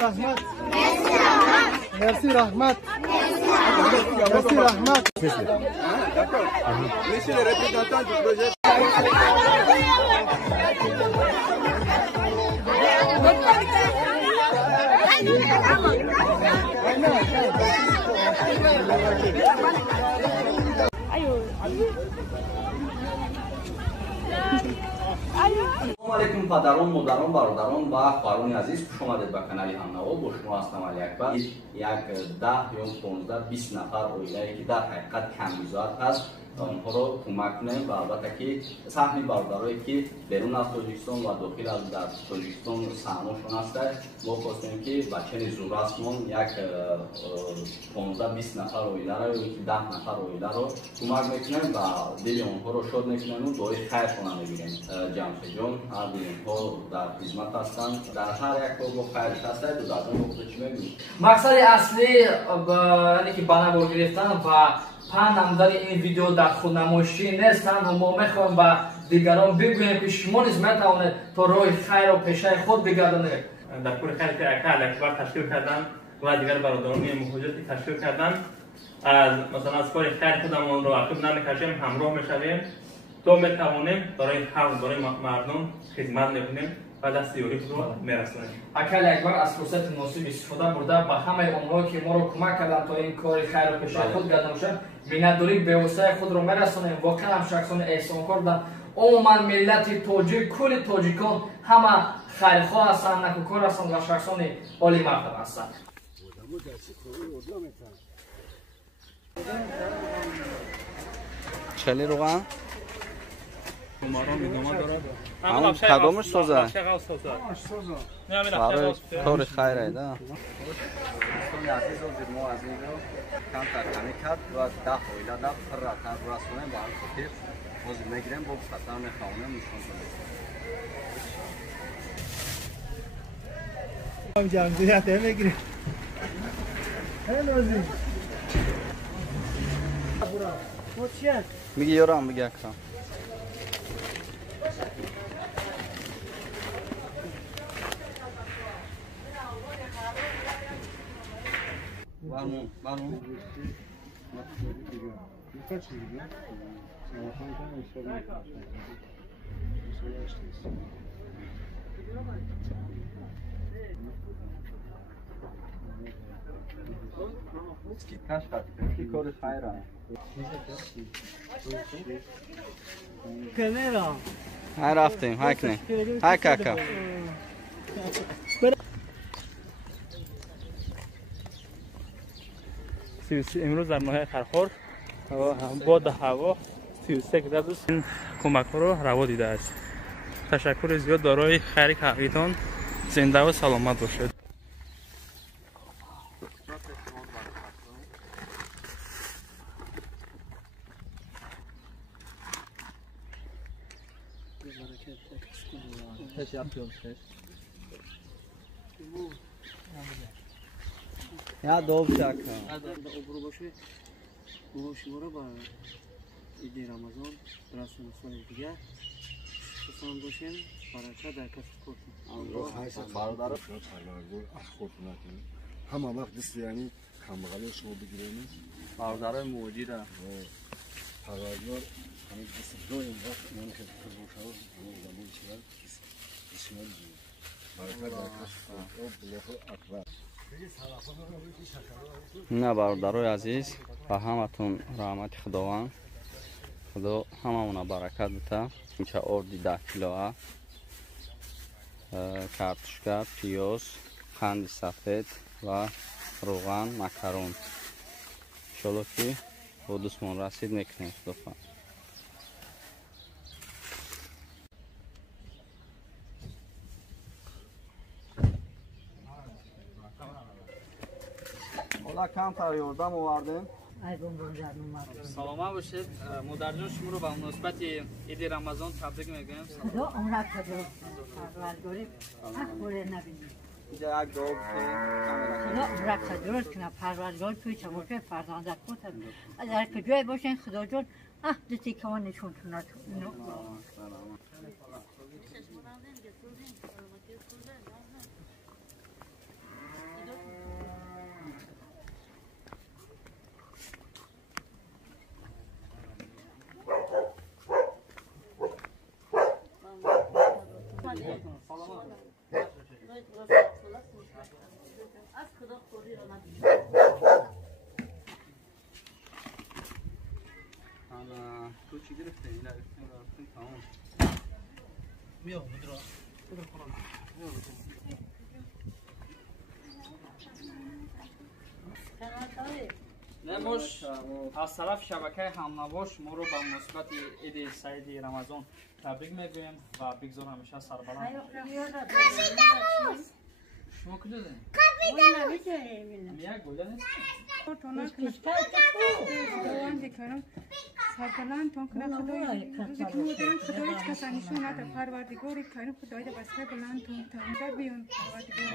Rahmat. Merci Rahmat. Merci Rahmat. D'accord. Monsieur le représentant du projet. Assalomu alaykum padaron, modaron, barodaron va xonani aziz, xush omaded ba kanali Hamnavo. Bo shuma hastam Ali Akbar. Yak 10 yo 15 20 nafar oilaye ki dar haqiqat kamguzar ast اونها رو کمک کنیم و البته که سهم برادرایی که بیرون از تاجیکستان و داخل از در تاجیکستان سهمشون هست ما خواستیم که بچه زوراسمون یک 15-20 نفر اویله رو یا 10 نفر اویله رو کمک میکنیم و دل اونها رو شاد میکنیم و دعای خیرشون میگیریم. جمشید جان هر دل اونها در خدمت هستند، در هر یک کار با خیرش هست و در اون وقت چی میگیم؟ مقصد اصلی یعنی که بنا گرفتن و پندم در این ویدیو در خود نمایشی نیستند و ما میخوایم به دیگران بگوییم که شما نیز میتوانید تا راه خیر و پیشه خود بگردانید. در کل خیر که علی اکبر تشکیل کردن و دیگر برادران مهاجرتی تشکیل کردن از مثلا از کار خیر خودمون رو عقب نمیکشیم، همراه میشویم تا میتوانیم برای خلق برای مردم خدمت میکنیم و دست یاری خود رو میرسونیم. علی اکبر از فرصت مناسب استفاده برده به همه اونها که ما رو کمک کردن تا این کار خیر و پیشه خود گردانیم مینداری به وسایل خود رو میرسونیم. واقعا هم شخصان احسانکار بودن. عموما ملت تاجیک، کل تاجیکان همه خیرخواه هستند، نکوکار هستند و شخصان عالی مقدم هستند. چلی روغن؟ همون کدامش سازه؟ برای کار خیره ده دوستان عزیز و زیرما از این رو کم ترکمی کرد و 10 اویله ده پر رتن رسونیم با هم خطیر بازی میگیریم با خطر میخوانیم نشون کنیم جمعیت میگیریم. هنوزی میگی یارم بگی اکرم برمون کی کار خیره کامera. های رفتیم های کنیم های کاکا امروز در ناحیه خرخور باد هوا 33 گرادوس این کمک ها رو روا دیده است. تشکر زیاد دارای خیر حقیقتان. زنده و سلامت باشید. یا دو بچه شما رو با عید رمضان برسون سال دیگه حسان باشین برکت در کسب کردن. برادر همه وقت دست یعنی کمبغلی شما بگیریم برادرای موجی را پروردگار همین دست دایم وقت من که بوشاو همون زمان چیکار بسیار دیگه برکت در کسب الله اکبر. نه برادرای عزیز و همتون رحمت خداوند خدا هممون برکت بده. اینجا اردی 10 کیلو کارتشکا، پیاز، قند سفید و روغن، مکرون. انشالله که با دوستمون رسید میکنیم. لطفا حالا کم تر یاردم آوردیم. سلامت باشید. مادر جان شما رو به مناسبت عید رمضان تبریک میگم. خدا عمرت بده. پروردگاری اخبار نبینیم. اینجا یک دو خدا عمرت درست کنه. پروردگار توی چموشه فرزندت خود در کجای باشین خدا جان دستی که من نشون تونه تو چی گرفته؟ این رفتیم تمام. بیا بدرا. نموش از طرف شبکه همنواش ما رو به مناسبت عید سعید رمضان تبریک میگویم و بگذار همیشه سربلند شما کجا دارین؟ یک گوجه نیست؟ سربلند تون کنه خدای روزی که میدارن خدای هیچ کس نشون نده پروردگاری کریم خدای ده بسته بلند تون تانده بیون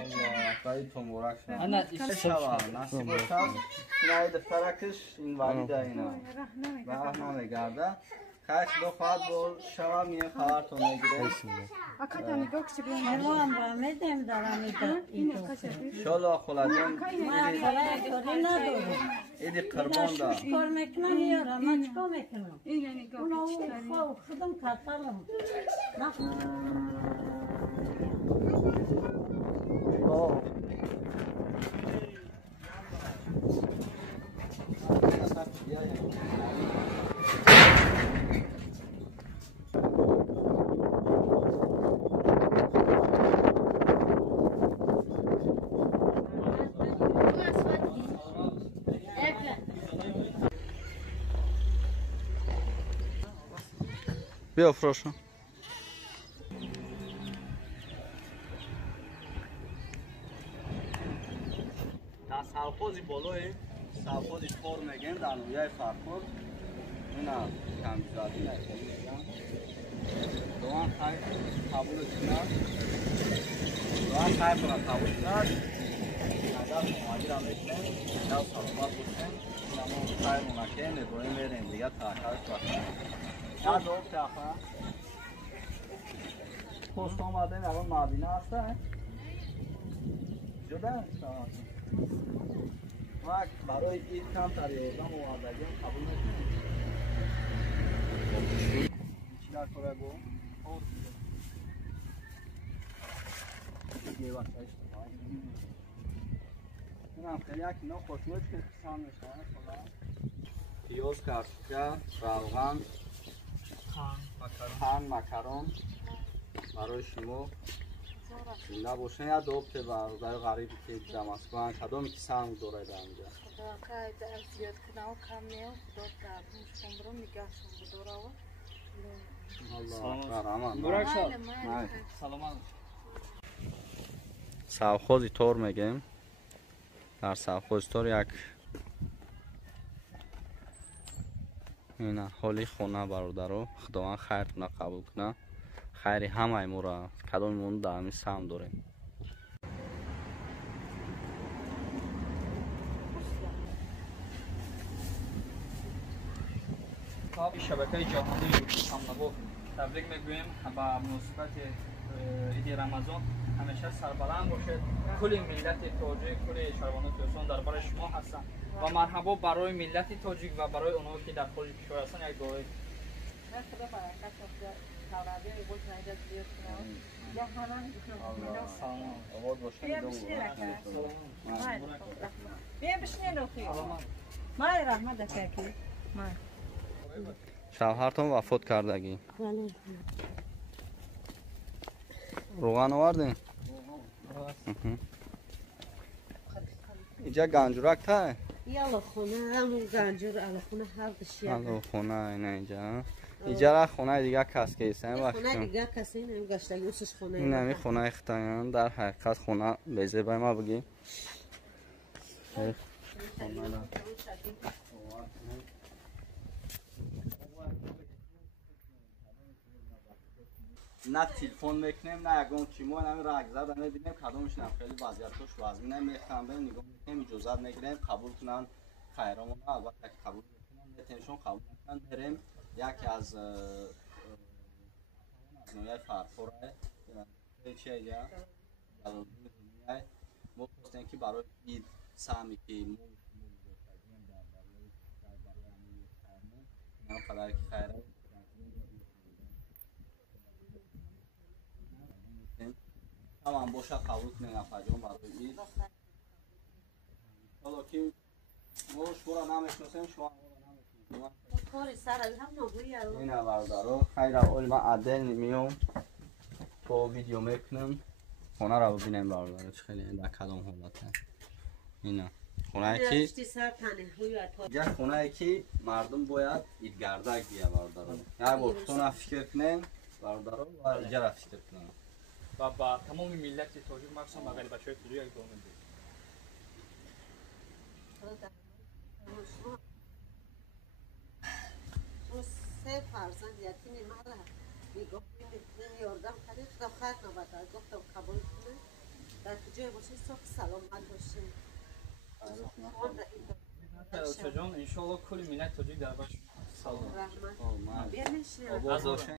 الله خیلی تو مبارک شد. انا شوا نصیب شد. این عید فرکش این والیده اینا. راه نمیگرده. خیلی دو خواهد بود شوا میه خبرتون میگیره. اکتا نگاه کسی بیان هم با میدیم دارم شالا خلاجان ندارم ایدی قربان دا. کار میکنم یارم من چکا میکنم این نگاه اونو خودم کتلم بیا فروشو. در سرخوزی بالای سرخوزی خور میگن در نویه فرخور اینا کمزادی میگن دوان خیلی قبول کنند دوان خیلی قبول کنند ادب مواجه را میکنند یا سلامت بودن اینا خیلی ممکن ندویم بریم دیگه تاکرش بکنند یا دو تاکر پست آمدن اول مدینه هسته جدا وقت برای این کم تریادم آمدگیم قبول نکنیم چی در کنه گو؟ یه وقت این هم خیلی یک اینا خوشمت که کسان میشن پیاز کرسکه روغن مکرون برای شما زنده باشین یا دوب که برای غریبی که دمسکن کدومی که سنگ دوره در اینجا خدا که زیاد کنه و کم نیو خدا تبریش کنم نگاه شما دوره و الله اکبر امان مبارک شد سلامت سوخوزی تور میگیم در سوخوزی تور یک این حالی خونه برادرو خداوند خیر کنه قبول کنه خیری همه مورا کدام مون در همین سهم داریم شبکه جهانی همنوا تبریک میگویم به مناسبت عید رمضان همیشه سربلند باشد کل ملت تاجیک کل شهروندان ترکستان دربار شما هستند و مرحبا برای ملت تاجیک و برای اونها که در خارج کشور هستند یک دعای شوهرتون وفات کردگی روغن آوردین اینجا گنجورک تا یالا خونه همون گنجور الا خونه هر دشی الا خونه اینا اینجا اینجا را خونه دیگه کس که ایستن خونه دیگه کسی نمیگشتگی اوسش خونه این همی خونه اختیان در حقیقت خونه بیزه بای ما بگیم نه تلفن میکنیم نه یکم چیمو نه رگ زد نه ببینیم کدومش نه خیلی وضعیتش وضعی نمیخوام بریم نگاه میکنیم اجازه میگیریم قبول کنن خیرمون البته قبول میکنن نتیشون قبول میکنن بریم یکی از نوعی فرفوره چه اینجا جلالدین دنیای ما گفتن که برای عید سهمی که مول داشتیم در برای همین خیرمون اینا خدای که خیره تمام باشه قبول کنیم افجام برای عید حالا که ما شما را نمیشناسیم شما نمیشناسیم کار سر هم نبوید این برادرها خیر اول من عدل میام تو ویدیو میکنم خونه را ببینیم برادرها چه خیلی در کدام حالته اینا خونه که یک خونه که مردم باید اید گردک بیا برادرها یک بار تو فکر کنین برادرها و اینجا را فکر کنین و با تمام ملت تاجیک مخصوصا با غریب بچه‌های تاجیک یک دوام بدید. تو سه فرزند یتیمی مرا میگفت یاردم کنید خدا خیر نباید گفتم قبول کنه در کجای باشه صبح سلامت باشه جان انشالله کل ملت تاجیک در باش سلام رحمت بیا نشین